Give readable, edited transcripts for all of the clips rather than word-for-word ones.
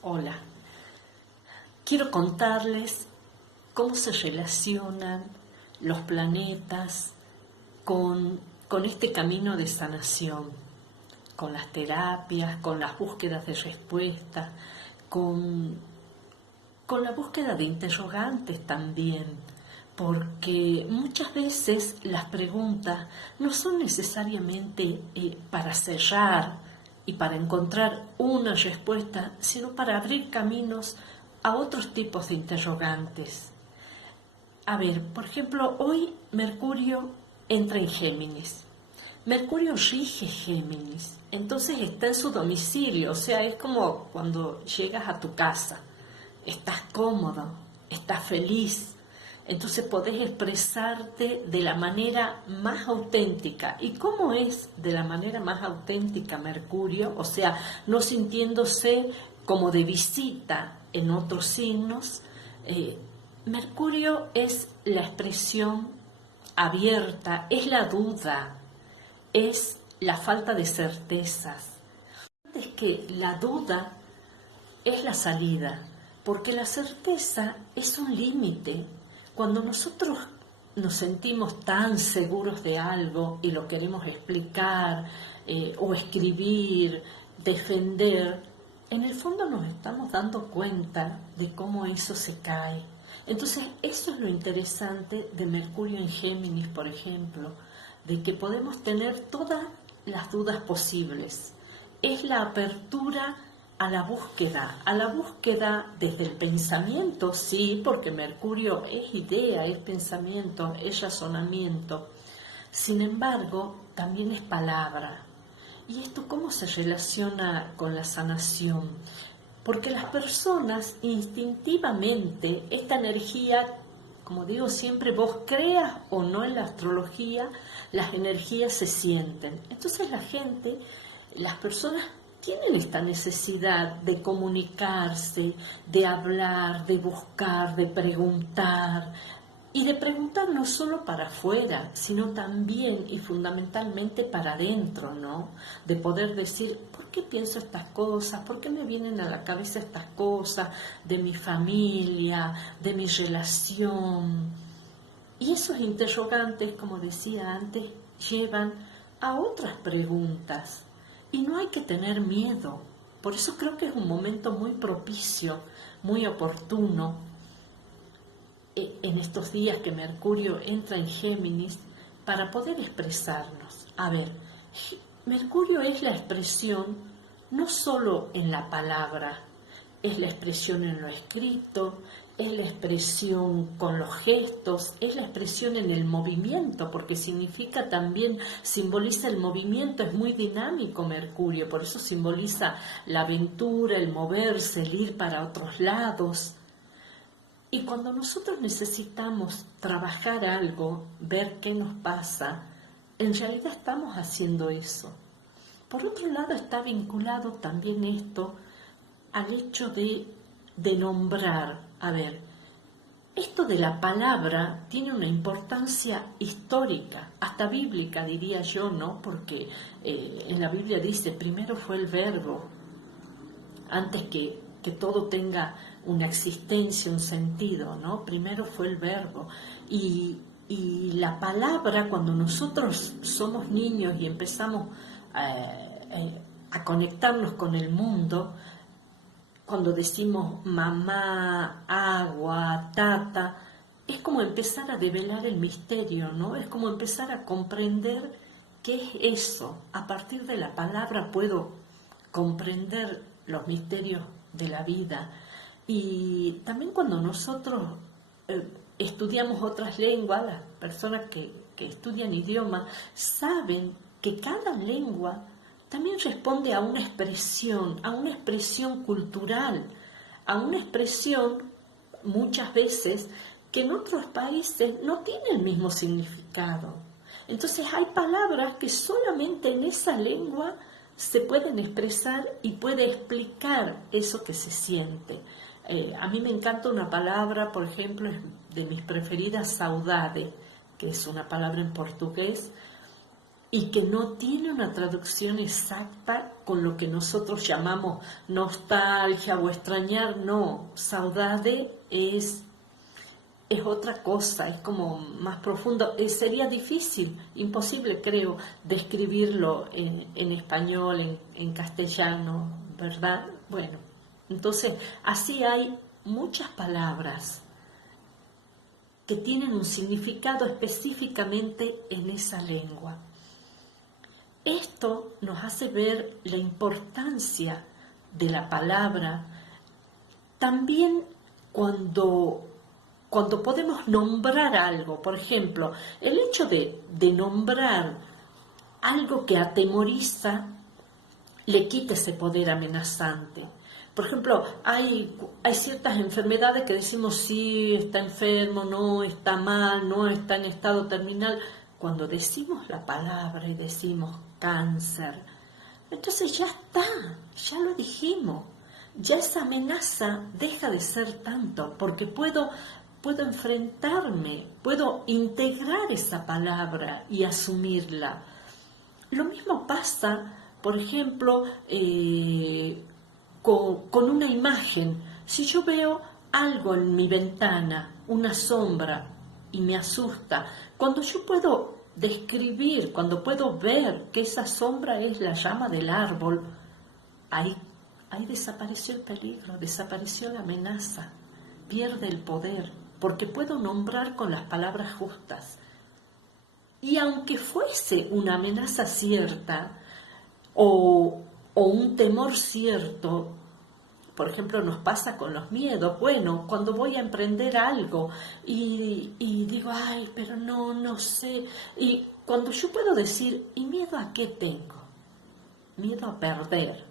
Hola, quiero contarles cómo se relacionan los planetas con, con este camino de sanación, con las terapias, con las búsquedas de respuestas, con, con la búsqueda de interrogantes también, porque muchas veces las preguntas no son necesariamente para cerrar y para encontrar una respuesta, sino para abrir caminos a otros tipos de interrogantes. A ver, por ejemplo, hoy Mercurio entra en Géminis. Mercurio rige Géminis, entonces está en su domicilio, o sea, es como cuando llegas a tu casa, estás cómodo, estás feliz, entonces podés expresarte de la manera más auténtica. ¿Y cómo es de la manera más auténtica Mercurio? O sea, no sintiéndose como de visita en otros signos. Mercurio es la expresión abierta, es la duda, es la falta de certezas. Es que la duda es la salida, porque la certeza es un límite. Cuando nosotros nos sentimos tan seguros de algo y lo queremos explicar o escribir, defender, en el fondo nos estamos dando cuenta de cómo eso se cae. Entonces, eso es lo interesante de Mercurio en Géminis, por ejemplo, de que podemos tener todas las dudas posibles. Es la apertura a la búsqueda desde el pensamiento, sí, porque Mercurio es idea, es pensamiento, es razonamiento. Sin embargo, también es palabra. ¿Y esto cómo se relaciona con la sanación? Porque las personas instintivamente, esta energía, como digo siempre, vos creas o no en la astrología, las energías se sienten. Entonces la gente, las personas tienen esta necesidad de comunicarse, de hablar, de buscar, de preguntar, y de preguntar no solo para afuera, sino también y fundamentalmente para adentro, ¿no? De poder decir, ¿por qué pienso estas cosas? ¿Por qué me vienen a la cabeza estas cosas de mi familia, de mi relación? Y esos interrogantes, como decía antes, llevan a otras preguntas. Y no hay que tener miedo. Por eso creo que es un momento muy propicio, muy oportuno en estos días que Mercurio entra en Géminis para poder expresarnos. A ver, Mercurio es la expresión no solo en la palabra, es la expresión en lo escrito, es la expresión con los gestos, es la expresión en el movimiento, porque significa también, simboliza el movimiento, es muy dinámico Mercurio, por eso simboliza la aventura, el moverse, el ir para otros lados. Y cuando nosotros necesitamos trabajar algo, ver qué nos pasa, en realidad estamos haciendo eso. Por otro lado, está vinculado también esto al hecho de nombrar. A ver, esto de la palabra tiene una importancia histórica, hasta bíblica diría yo, ¿no? Porque en la Biblia dice, primero fue el verbo, antes que todo tenga una existencia, un sentido, ¿no? Primero fue el verbo. Y la palabra, cuando nosotros somos niños y empezamos a conectarnos con el mundo, cuando decimos mamá, agua, tata, es como empezar a develar el misterio, ¿no? Es como empezar a comprender qué es eso. A partir de la palabra puedo comprender los misterios de la vida. Y también cuando nosotros estudiamos otras lenguas, las personas que estudian idiomas saben que cada lengua también responde a una expresión cultural, a una expresión muchas veces que en otros países no tiene el mismo significado. Entonces hay palabras que solamente en esa lengua se pueden expresar y puede explicar eso que se siente. A mí me encanta una palabra, por ejemplo, es de mis preferidas, saudade, que es una palabra en portugués, y que no tiene una traducción exacta con lo que nosotros llamamos nostalgia o extrañar. No, saudade es otra cosa, es como más profundo. Sería difícil, imposible creo, describirlo en español, en castellano, ¿verdad? Bueno, entonces así hay muchas palabras que tienen un significado específicamente en esa lengua. Esto nos hace ver la importancia de la palabra también cuando podemos nombrar algo. Por ejemplo, el hecho de nombrar algo que atemoriza le quita ese poder amenazante. Por ejemplo, hay ciertas enfermedades que decimos sí, está enfermo, no, está mal, no está en estado terminal. Cuando decimos la palabra y decimos cáncer, entonces ya está, ya lo dijimos. Ya esa amenaza deja de ser tanto, porque puedo enfrentarme, puedo integrar esa palabra y asumirla. Lo mismo pasa, por ejemplo, con una imagen. Si yo veo algo en mi ventana, una sombra, y me asusta, cuando yo puedo describir, cuando puedo ver que esa sombra es la llama del árbol, ahí desapareció el peligro, desapareció la amenaza, pierde el poder, porque puedo nombrar con las palabras justas. Y aunque fuese una amenaza cierta o un temor cierto, por ejemplo, nos pasa con los miedos. Bueno, cuando voy a emprender algo y digo, ay, pero no sé. Y cuando yo puedo decir, ¿y miedo a qué tengo? Miedo a perder.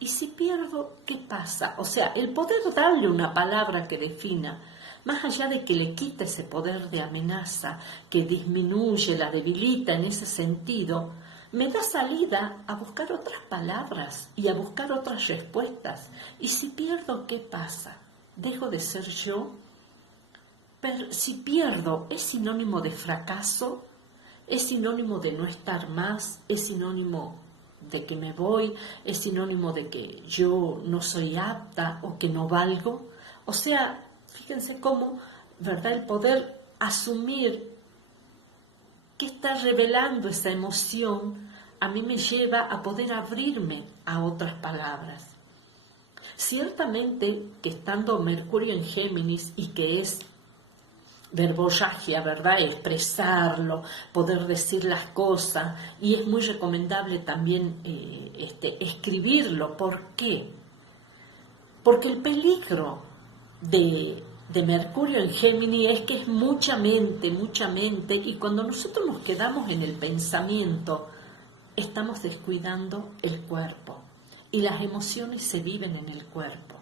¿Y si pierdo, qué pasa? O sea, el poder darle una palabra que defina, más allá de que le quita ese poder de amenaza, que disminuye, la debilita en ese sentido, me da salida a buscar otras palabras y a buscar otras respuestas. ¿Y si pierdo, qué pasa? ¿Dejo de ser yo? Pero si pierdo, ¿es sinónimo de fracaso? ¿Es sinónimo de no estar más? ¿Es sinónimo de que me voy? ¿Es sinónimo de que yo no soy apta o que no valgo? O sea, fíjense cómo, ¿verdad? El poder asumir que está revelando esa emoción a mí me lleva a poder abrirme a otras palabras. Ciertamente que estando Mercurio en Géminis y que es verborragia, ¿verdad? Expresarlo, poder decir las cosas, y es muy recomendable también escribirlo. ¿Por qué? Porque el peligro de Mercurio en Géminis es que es mucha mente, y cuando nosotros nos quedamos en el pensamiento, estamos descuidando el cuerpo, y las emociones se viven en el cuerpo.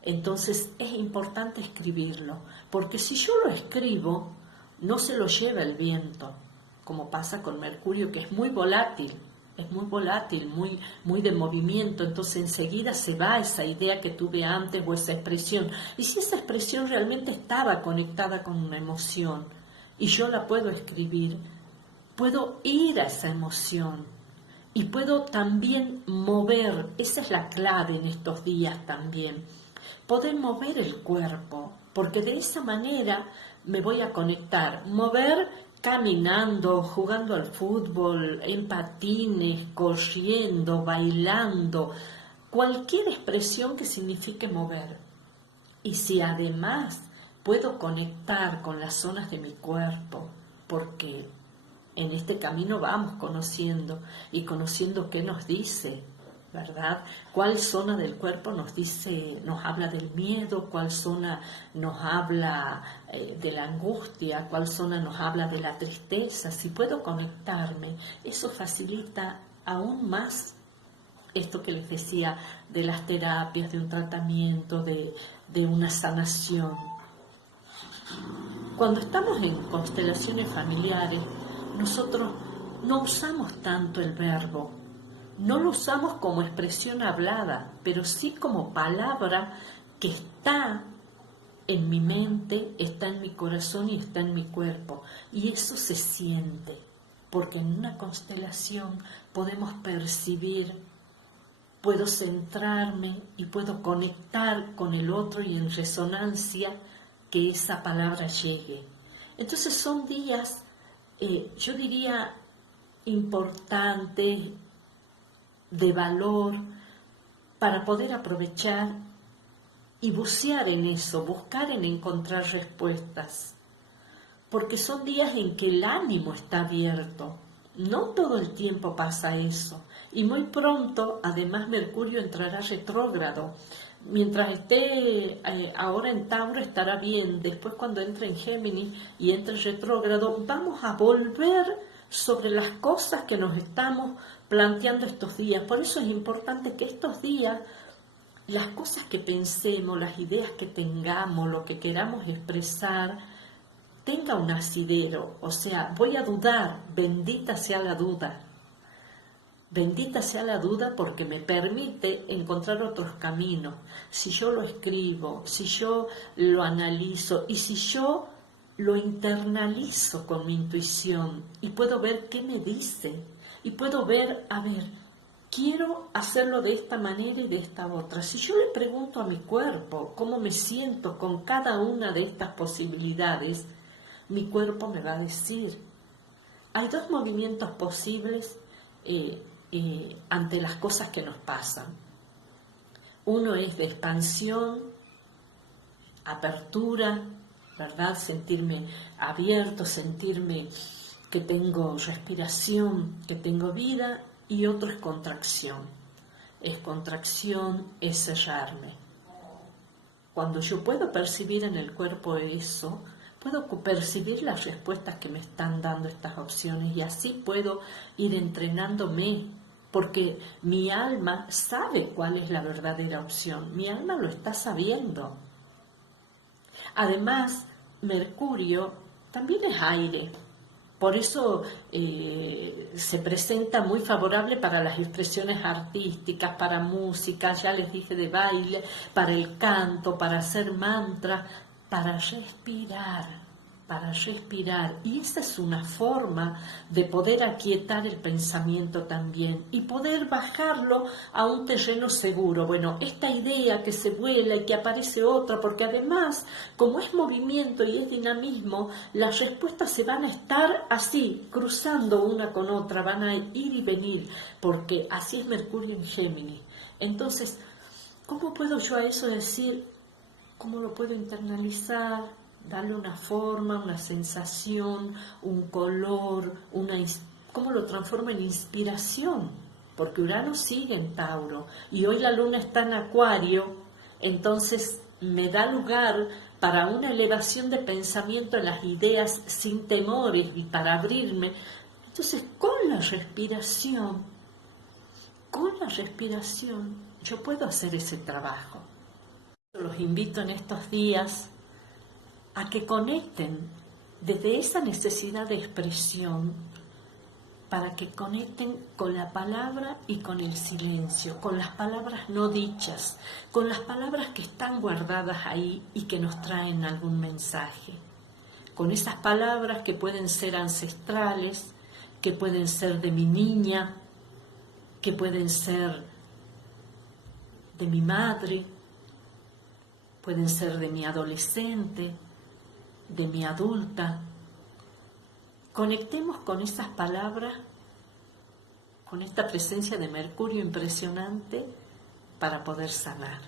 Entonces es importante escribirlo, porque si yo lo escribo, no se lo lleva el viento, como pasa con Mercurio, que es muy volátil, muy de movimiento. Entonces enseguida se va esa idea que tuve antes o esa expresión. Y si esa expresión realmente estaba conectada con una emoción y yo la puedo escribir, puedo ir a esa emoción y puedo también mover. Esa es la clave en estos días también. Poder mover el cuerpo, porque de esa manera me voy a conectar. Mover caminando, jugando al fútbol, en patines, corriendo, bailando, cualquier expresión que signifique mover. Y si además puedo conectar con las zonas de mi cuerpo, porque en este camino vamos conociendo y conociendo qué nos dice, ¿verdad? ¿Cuál zona del cuerpo nos dice, nos habla del miedo? ¿Cuál zona nos habla de la angustia? ¿Cuál zona nos habla de la tristeza? Si puedo conectarme, eso facilita aún más esto que les decía de las terapias, de un tratamiento, de una sanación. Cuando estamos en constelaciones familiares, nosotros no usamos tanto el verbo. No lo usamos como expresión hablada, pero sí como palabra que está en mi mente, está en mi corazón y está en mi cuerpo. Y eso se siente. porque en una constelación podemos percibir, puedo centrarme y puedo conectar con el otro y en resonancia que esa palabra llegue. Entonces son días, yo diría, importantes, de valor, para poder aprovechar y bucear en eso, buscar en encontrar respuestas. Porque son días en que el ánimo está abierto. No todo el tiempo pasa eso. Y muy pronto, además, Mercurio entrará retrógrado. Mientras esté ahora en Tauro estará bien. Después, cuando entre en Géminis y entre en retrógrado, vamos a volver sobre las cosas que nos estamos planteando estos días. Por eso es importante que estos días, las cosas que pensemos, las ideas que tengamos, lo que queramos expresar, tenga un asidero. O sea, voy a dudar, bendita sea la duda. Bendita sea la duda porque me permite encontrar otros caminos. Si yo lo escribo, si yo lo analizo y si yo lo internalizo con mi intuición y puedo ver qué me dice y puedo ver, a ver, quiero hacerlo de esta manera y de esta otra. Si yo le pregunto a mi cuerpo cómo me siento con cada una de estas posibilidades, mi cuerpo me va a decir. Hay dos movimientos posibles ante las cosas que nos pasan. Uno es de expansión, apertura, ¿verdad? Sentirme abierto, sentirme que tengo respiración, que tengo vida, y otro es contracción. Es contracción, es cerrarme. Cuando yo puedo percibir en el cuerpo eso, puedo percibir las respuestas que me están dando estas opciones y así puedo ir entrenándome, porque mi alma sabe cuál es la verdadera opción, mi alma lo está sabiendo. Además, Mercurio también es aire, por eso se presenta muy favorable para las expresiones artísticas, para música, ya les dije, de baile, para el canto, para hacer mantra, para respirar. Y esa es una forma de poder aquietar el pensamiento también y poder bajarlo a un terreno seguro. Bueno, esta idea que se vuela y que aparece otra, porque además, como es movimiento y es dinamismo, las respuestas se van a estar así, cruzando una con otra, van a ir y venir, porque así es Mercurio en Géminis. Entonces, ¿cómo puedo yo a eso decir? ¿Cómo lo puedo internalizar? Darle una forma, una sensación, un color, ¿cómo lo transformo en inspiración? Porque Urano sigue en Tauro y hoy la luna está en Acuario, entonces me da lugar para una elevación de pensamiento en las ideas sin temores y para abrirme. Entonces con la respiración yo puedo hacer ese trabajo. Los invito en estos días a que conecten desde esa necesidad de expresión, para que conecten con la palabra y con el silencio, con las palabras no dichas, con las palabras que están guardadas ahí y que nos traen algún mensaje, con esas palabras que pueden ser ancestrales, que pueden ser de mi niña, que pueden ser de mi madre, pueden ser de mi adolescente, de mi adulta. Conectemos con esas palabras, con esta presencia de Mercurio impresionante para poder sanar.